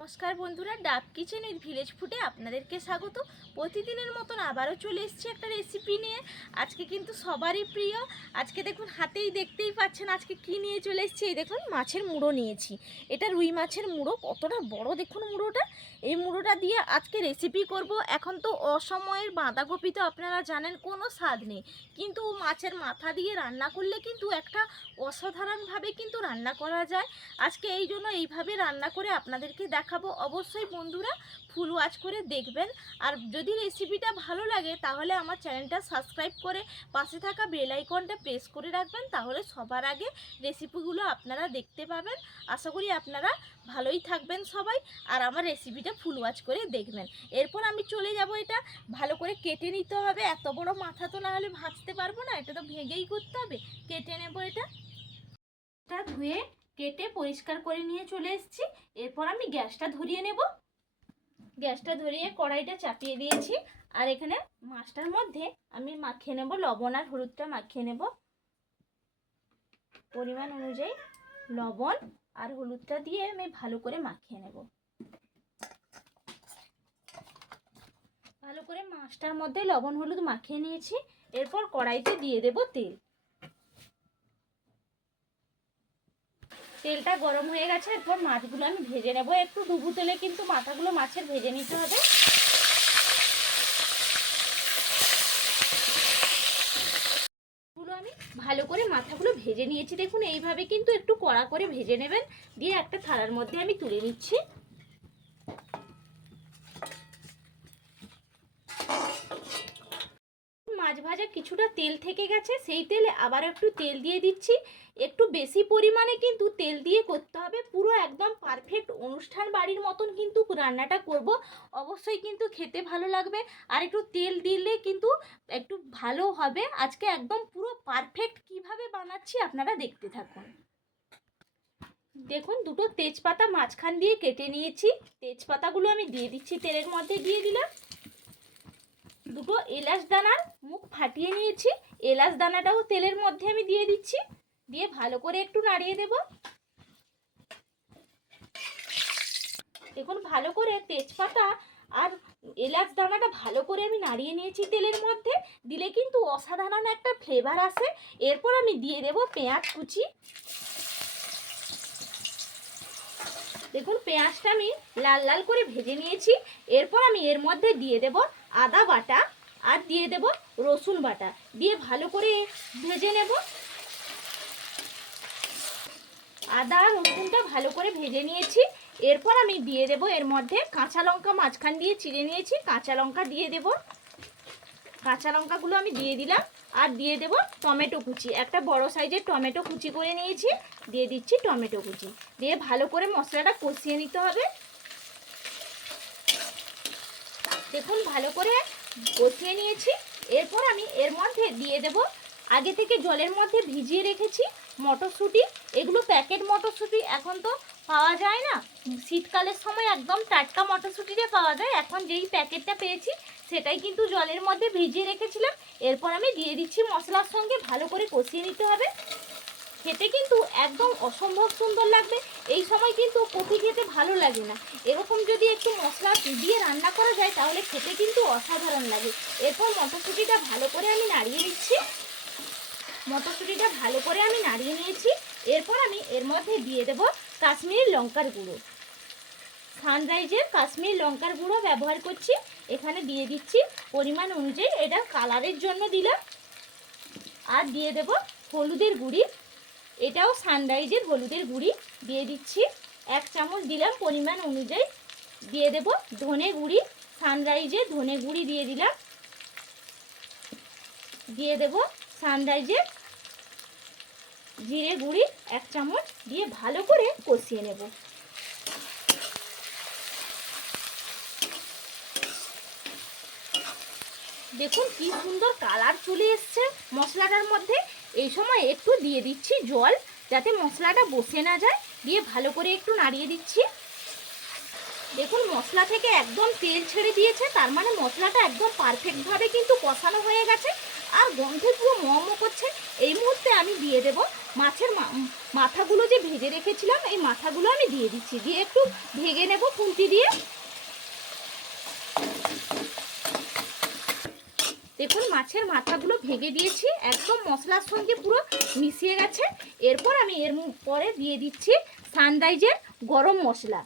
নমস্কার বন্ধুরা, ডাব কিচেন উইথ ভিলেজ ফুডে আপনাদেরকে স্বাগত। প্রতিদিনের মতন আবারও চলে এসেছি একটা রেসিপি নিয়ে। আজকে কিন্তু সবারই প্রিয়। আজকে দেখুন হাতেই দেখতেই পাচ্ছেন আজকে কি নিয়ে চলে এসেছি। এই দেখুন মাছের মুড়ো নিয়েছি। এটা রুই মাছের মুড়ো, কতটা বড় দেখুন মুড়োটা। এই মুড়োটা দিয়ে আজকে রেসিপি করব। এখন তো অসময়ের বাঁধাকপি তো আপনারা জানেন কোনো স্বাদ নেই, কিন্তু মাছের মাথা দিয়ে রান্না করলে কিন্তু একটা অসাধারণভাবে কিন্তু রান্না করা যায়। আজকে এই জন্য এইভাবে রান্না করে আপনাদেরকে দেখাবো। অবশ্যই বন্ধুরা ফুল ওয়াচ করে দেখবেন। আর যদি রেসিপিটা ভালো লাগে তাহলে আমার চ্যানেলটা সাবস্ক্রাইব করে পাশে থাকা বেল আইকনটা প্রেস করে রাখবেন, তাহলে সবার আগে রেসিপিগুলো আপনারা দেখতে পাবেন। আশা করি আপনারা ভালোই থাকবেন সবাই, আর আমার রেসিপিটা ফুল ওয়াচ করে দেখবেন। এরপর আমি চলে যাব, এটা ভালো করে কেটে নিতে হবে। এত বড় মাথা তো না হলে ভাজতে পারবো না, এটা তো ভেঙেই করতে হবে। কেটে নেব। এটা ধুয়ে কেটে পরিষ্কার করে নিয়ে চলে এসেছি। এরপর আমি গ্যাসটা ধরিয়ে নেব। গ্যাসটা ধরিয়ে কড়াইটা চাপিয়ে দিয়েছি। আর এখানে মাছটার মধ্যে আমি মাখিয়ে নেব, লবণ আর হলুদটা মাখিয়ে নেব। পরিমাণ অনুযায়ী লবণ আর হলুদটা দিয়ে আমি ভালো করে মাখিয়ে নেব। ভালো করে মাছটার মধ্যে লবণ হলুদ মাখিয়ে নিয়েছি। এরপর কড়াইতে দিয়ে দেব তেল। তেলটা গরম হয়ে গেছে। এরপর মাছগুলো আমি ভেজে নেব। একটু ডুবু তেলে কিন্তু মাথাগুলো মাছের ভেজে নিতে হবে। আমি ভালো করে মাথাগুলো ভেজে নিয়েছি। দেখুন এইভাবে কিন্তু একটু কড়া করে ভেজে নেবেন। দিয়ে একটা থালার মধ্যে আমি তুলে নিচ্ছি। মাছ ভাজা কিছুটা তেল থেকে গেছে, সেই তেলে আবার একটু তেল দিয়ে দিচ্ছি। একটু বেশি পরিমাণে কিন্তু তেল দিয়ে করতে হবে। পুরো একদম পারফেক্ট অনুষ্ঠান বাড়ির মতন কিন্তু রান্নাটা করব। অবশ্যই কিন্তু খেতে ভালো লাগবে, আর একটু তেল দিলে কিন্তু একটু ভালো হবে। আজকে একদম পুরো পারফেক্ট কিভাবে বানাচ্ছি আপনারা দেখতে থাকুন। দেখুন দুটো তেজপাতা মাঝখান দিয়ে কেটে নিয়েছি। তেজপাতাগুলো আমি দিয়ে দিচ্ছি, তেলের মধ্যে দিয়ে দিলাম। দুটো এলাচ দানার মুখ ফাটিয়ে নিয়েছি, এলাচ দানাটাও তেলের মধ্যে আমি দিয়ে দিচ্ছি। দিয়ে ভালো করে একটু নাড়িয়ে দেব। দেখুন ভালো করে তেজপাতা আর এলাচ দানাটা ভালো করে আমি নাড়িয়ে নিয়েছি তেলের মধ্যে। দিলে কিন্তু অসাধারণ একটা ফ্লেভার আসে। এরপর আমি দিয়ে দেব পেঁয়াজ কুচি। দেখুন পেঁয়াজটা আমি লাল লাল করে ভেজে নিয়েছি। এরপর আমি এর মধ্যে দিয়ে দেব আদা বাটা আর দিয়ে দেব রসুন বাটা, দিয়ে ভালো করে ভেজে নেব। আদা রসুনটা ভালো করে ভেজে নিয়েছি। এরপর আমি দিয়ে দেব এর মধ্যে কাঁচা লঙ্কা মাঝখান দিয়ে চিড়ে নিয়েছি, কাঁচা লঙ্কা দিয়ে দেব। কাঁচা লঙ্কাগুলো আমি দিয়ে দিলাম। আর দিয়ে দেব টমেটো কুচি, একটা বড় সাইজের টমেটো কুচি করে নিয়েছি, দিয়ে দিচ্ছি টমেটো কুচি। দিয়ে ভালো করে মশলাটা কষিয়ে নিতে হবে। দেখুন ভালো করে কষিয়ে নিয়েছি। এরপর আমি এর মধ্যে দিয়ে দেব আগে থেকে জলের মধ্যে ভিজিয়ে রেখেছি মটরশুঁটি। এগুলো প্যাকেট মটরশুঁটি, এখন তো পাওয়া যায় না। শীতকালের সময় একদম টাটকা মটরশুঁটিটা পাওয়া যায়। এখন যেই প্যাকেটটা পেয়েছি সেটাই কিন্তু জলের মধ্যে ভিজিয়ে রেখেছিলাম। এরপর আমি দিয়ে দিচ্ছি, মশলার সঙ্গে ভালো করে কষিয়ে নিতে হবে। খেতে কিন্তু একদম অসম্ভব সুন্দর লাগবে। এই সময় কিন্তু কফি খেতে ভালো লাগে না, এরকম যদি একটু মশলা দিয়ে রান্না করা যায় তাহলে খেতে কিন্তু অসাধারণ লাগে। এরপর মটরশুঁটিটা ভালো করে আমি নাড়িয়ে নিচ্ছি। মটরশুঁটিটা ভালো করে আমি নাড়িয়ে নিয়েছি। এরপর আমি এর মধ্যে দিয়ে দেব কাশ্মীরি লঙ্কার গুঁড়ো। সানরাইজের কাশ্মীরি লঙ্কার গুঁড়ো ব্যবহার করছি। এখানে দিয়ে দিচ্ছি পরিমাণ অনুযায়ী, এটা কালারের জন্য দিলাম। আর দিয়ে দেব হলুদের গুঁড়ি, এটাও সানরাইজের হলুদের গুঁড়ি দিয়ে দিচ্ছি, 1 চামচ দিলাম পরিমাণ অনুযায়ী। দিয়ে দেব ধনে গুঁড়ি, সানরাইজের ধনে গুঁড়ি দিয়ে দিলাম। দিয়ে দেব সানরাইজের জিরে গুঁড়ি 1 চামচ, দিয়ে ভালো করে কষিয়ে নেব। দেখুন কি সুন্দর কালার চলে এসছে মশলাটার মধ্যে। এই সময় একটু দিয়ে দিচ্ছি জল, যাতে মশলাটা বসে না যায়। দিয়ে ভালো করে একটু নাড়িয়ে দিচ্ছি। দেখুন মশলা থেকে একদম তেল ছেড়ে দিয়েছে, তার মানে মশলাটা একদম পারফেক্টভাবে কিন্তু কষানো হয়ে গেছে। আর গন্ধে পুরো ম করছে। এই মুহূর্তে আমি দিয়ে দেব মাছের মাথাগুলো যে ভেজে রেখেছিলাম এই মাথাগুলো আমি দিয়ে দিচ্ছি, দিয়ে একটু ভেজে নেব খুন্তি দিয়ে। দেখুন মাছের মাথাগুলো ভেজে দিয়েছি, একদম মশলার সঙ্গে পুরো মিশিয়ে গেছে। এরপর আমি এর পরে দিয়ে দিচ্ছি সানরাইজের গরম মশলা,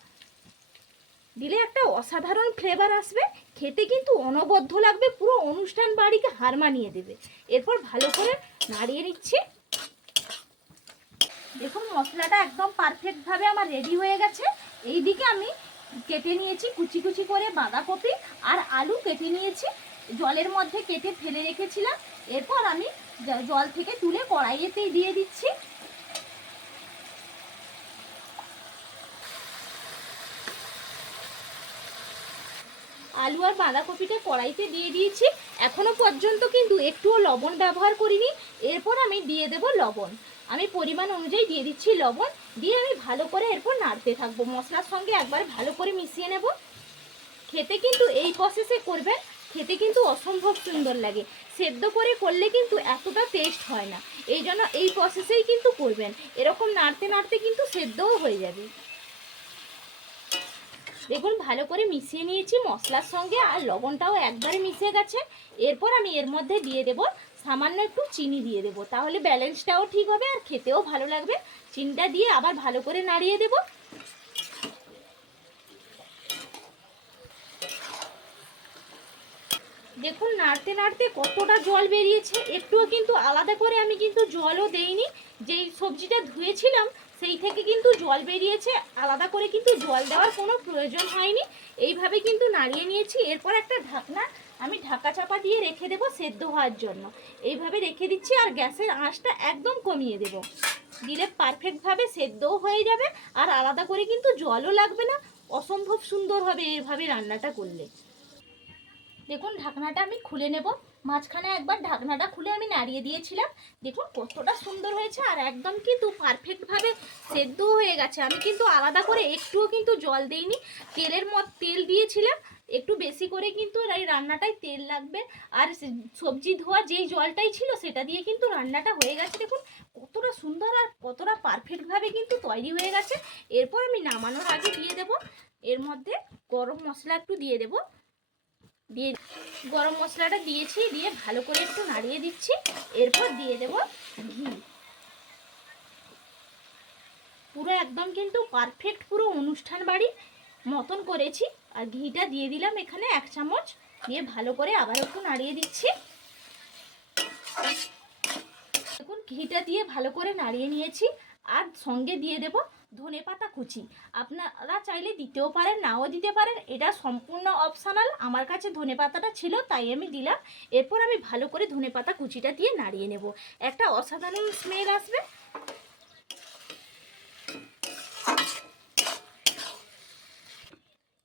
দিলে একটা অসাধারণ ফ্লেভার আসবে, খেতে কিন্তু অনবদ্য লাগবে, পুরো অনুষ্ঠান বাড়িকে হার মানিয়ে দেবে। এরপর ভালো করে নাড়িয়ে নিচ্ছি। দেখুন মশলাটা একদম পারফেক্টভাবে আমার রেডি হয়ে গেছে। এইদিকে আমি কেটে নিয়েছি কুচি কুচি করে বাঁধাকপি আর আলু কেটে নিয়েছি, জলের মধ্যে কেটে ফেলে রেখেছিলাম। এরপর আমি জল থেকে তুলে কড়াইয়েতেই দিয়ে দিচ্ছি। আলু আর বাঁধাকপিটা কড়াইতে দিয়ে দিয়েছি, এখনো পর্যন্ত কিন্তু একটুও লবণ ব্যবহার করিনি। এরপর আমি দিয়ে দেব লবণ, আমি পরিমাণ অনুযায়ী দিয়ে দিচ্ছি লবণ, দিয়ে আমি ভালো করে এরপর নাড়তে থাকবো, মশলার সঙ্গে একবারে ভালো করে মিশিয়ে নেব। খেতে কিন্তু এই প্রসেসে করবেন, খেতে কিন্তু অসম্ভব সুন্দর লাগে। সেদ্ধ করে করলে কিন্তু এতটা টেস্ট হয় না, এই জন্য এই প্রসেসেই কিন্তু করবেন। এরকম নাড়তে নাড়তে কিন্তু সেদ্ধও হয়ে যাবে। দেখুন ভালো করে মিশিয়ে নিয়েছি মশলার সঙ্গে, আর লবণটাও একবারে মিশে গেছে। এরপর আমি এর মধ্যে দিয়ে দেব সামান্য একটু চিনি দিয়ে দেব, তাহলে ব্যালেন্সটাও ঠিক হবে আর খেতেও ভালো লাগবে। চিনিটা দিয়ে আবার ভালো করে নাড়িয়ে দেব। দেখুন নাড়তে নাড়তে কতটা জল বেরিয়েছে, একটুও কিন্তু আলাদা করে আমি কিন্তু জলও দেইনি, যেই সবজিটা ধুয়েছিলাম সেই থেকে কিন্তু জল বেরিয়েছে, আলাদা করে কিন্তু জল দেওয়ার কোনো প্রয়োজন হয়নি। এইভাবে কিন্তু নাড়িয়ে নিয়েছি। এরপর একটা ঢাকনা আমি ঢাকা চাপা দিয়ে রেখে দেবো সেদ্ধ হওয়ার জন্য, এইভাবে রেখে দিচ্ছি। আর গ্যাসের আঁচটা একদম কমিয়ে দেব, দিলে পারফেক্টভাবে সেদ্ধও হয়ে যাবে আর আলাদা করে কিন্তু জলও লাগবে না, অসম্ভব সুন্দর হবে এইভাবে রান্নাটা করলে। দেখুন ঢাকনাটা আমি খুলে নেব, মাঝখানে একবার ঢাকনাটা খুলে আমি নাড়িয়ে দিয়েছিলাম। দেখুন কতটা সুন্দর হয়েছে আর একদম কিন্তু পারফেক্টভাবে সেদ্ধ হয়ে গেছে। আমি কিন্তু আলাদা করে একটুও কিন্তু জল দেইনি, তেল দিয়েছিলাম একটু বেশি করে, কিন্তু এই রান্নাটায় তেল লাগবে। আর সবজি ধোয়া যেই জলটাই ছিল সেটা দিয়ে কিন্তু রান্নাটা হয়ে গেছে। দেখুন কতটা সুন্দর আর কতটা পারফেক্টভাবে কিন্তু তৈরি হয়ে গেছে। এরপর আমি নামানোর আগে দিয়ে দেব এর মধ্যে গরম মশলা একটু দিয়ে দেব, দিয়ে গরম মশলাটা দিয়েছি, দিয়ে ভালো করে একটু নাড়িয়ে দিচ্ছি। এরপর দিয়ে দেব ঘি, পুরো একদম কিন্তু পারফেক্ট পুরো অনুষ্ঠান বাড়ি মতন করেছি। আর ঘিটা দিয়ে দিলাম এখানে 1 চামচ, দিয়ে ভালো করে আবার একটু নাড়িয়ে দিচ্ছি। দেখুন ঘিটা দিয়ে ভালো করে নাড়িয়ে নিয়েছি। আর সঙ্গে দিয়ে দেব ধনেপাতা কুচি, আপনারা চাইলে দিতেও পারেন নাও দিতে পারেন, এটা সম্পূর্ণ অপশনাল। আমার কাছে ধনেপাতাটা ছিল তাই আমি দিলাম। এরপর আমি ভালো করে ধনেপাতা কুচিটা দিয়ে নাড়িয়ে নেব, একটা অসাধারণ স্মেল আসবে।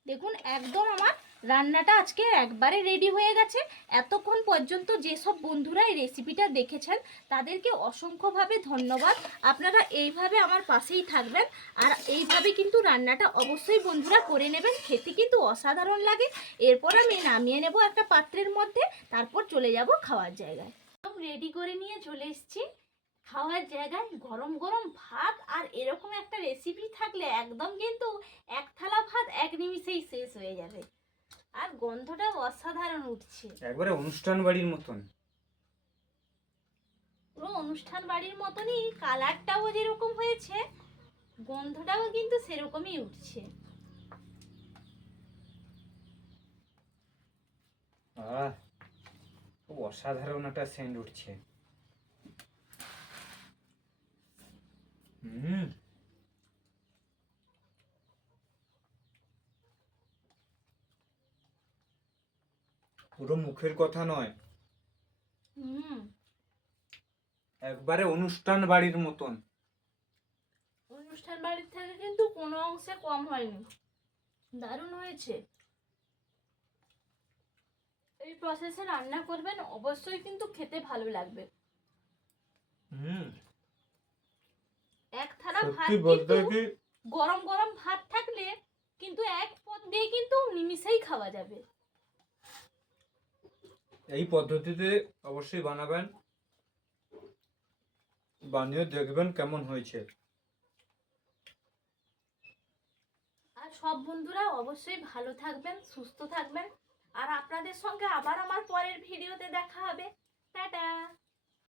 দেখুন একদম আমার রান্নাটা আজকে একবারে রেডি হয়ে গেছে। এতক্ষণ পর্যন্ত যেসব বন্ধুরা এই রেসিপিটা দেখেছেন তাদেরকে অসংখ্যভাবে ধন্যবাদ। আপনারা এইভাবে আমার পাশেই থাকবেন আর এইভাবে কিন্তু রান্নাটা অবশ্যই বন্ধুরা করে নেবেন, খেতে কিন্তু অসাধারণ লাগে। এরপর আমি নামিয়ে নেব একটা পাত্রের মধ্যে, তারপর চলে যাব খাওয়ার জায়গায়। রেডি করে নিয়ে চলে এসেছি খাওয়ার জায়গায়। গরম গরম ভাত আর এরকম একটা রেসিপি থাকলে একদম কিন্তু এক থালা ভাত এক নিমিষেই শেষ হয়ে যাবে। আর গন্ধটা অসাধারণ উঠছে, একবারে অনুষ্ঠান বাড়ির মতন, পুরো অনুষ্ঠান বাড়ির মতনই। কালারটাও যেরকম হয়েছে গন্ধটাও কিন্তু সেরকমই উঠছে। খুব অসাধারণ একটা সেন্ট উঠছে। পুরো মুখের কথা নয়, একবারে অনুষ্ঠান বাড়ির মতন। অনুষ্ঠান বাড়ির থেকে কিন্তু কোনো অংশে কম হয়নি, দারুণ হয়েছে। এই প্রসেসে রান্না করবেন অবশ্যই কিন্তু খেতে ভালো লাগবে। এক থালা ভাত কিন্তু গরম গরম ভাত থাকলে কিন্তু এক পদ দিয়ে কিন্তু নিমিষেই খাওয়া যাবে। এই পদ্ধতিতে অবশ্যই বানাবেন, বানিয়ে দেখবেন কেমন হয়েছে। আর সব বন্ধুরা অবশ্যই ভালো থাকবেন, সুস্থ থাকবেন। আর আপনাদের সঙ্গে আবার আমার পরের ভিডিওতে দেখা হবে। টাটা।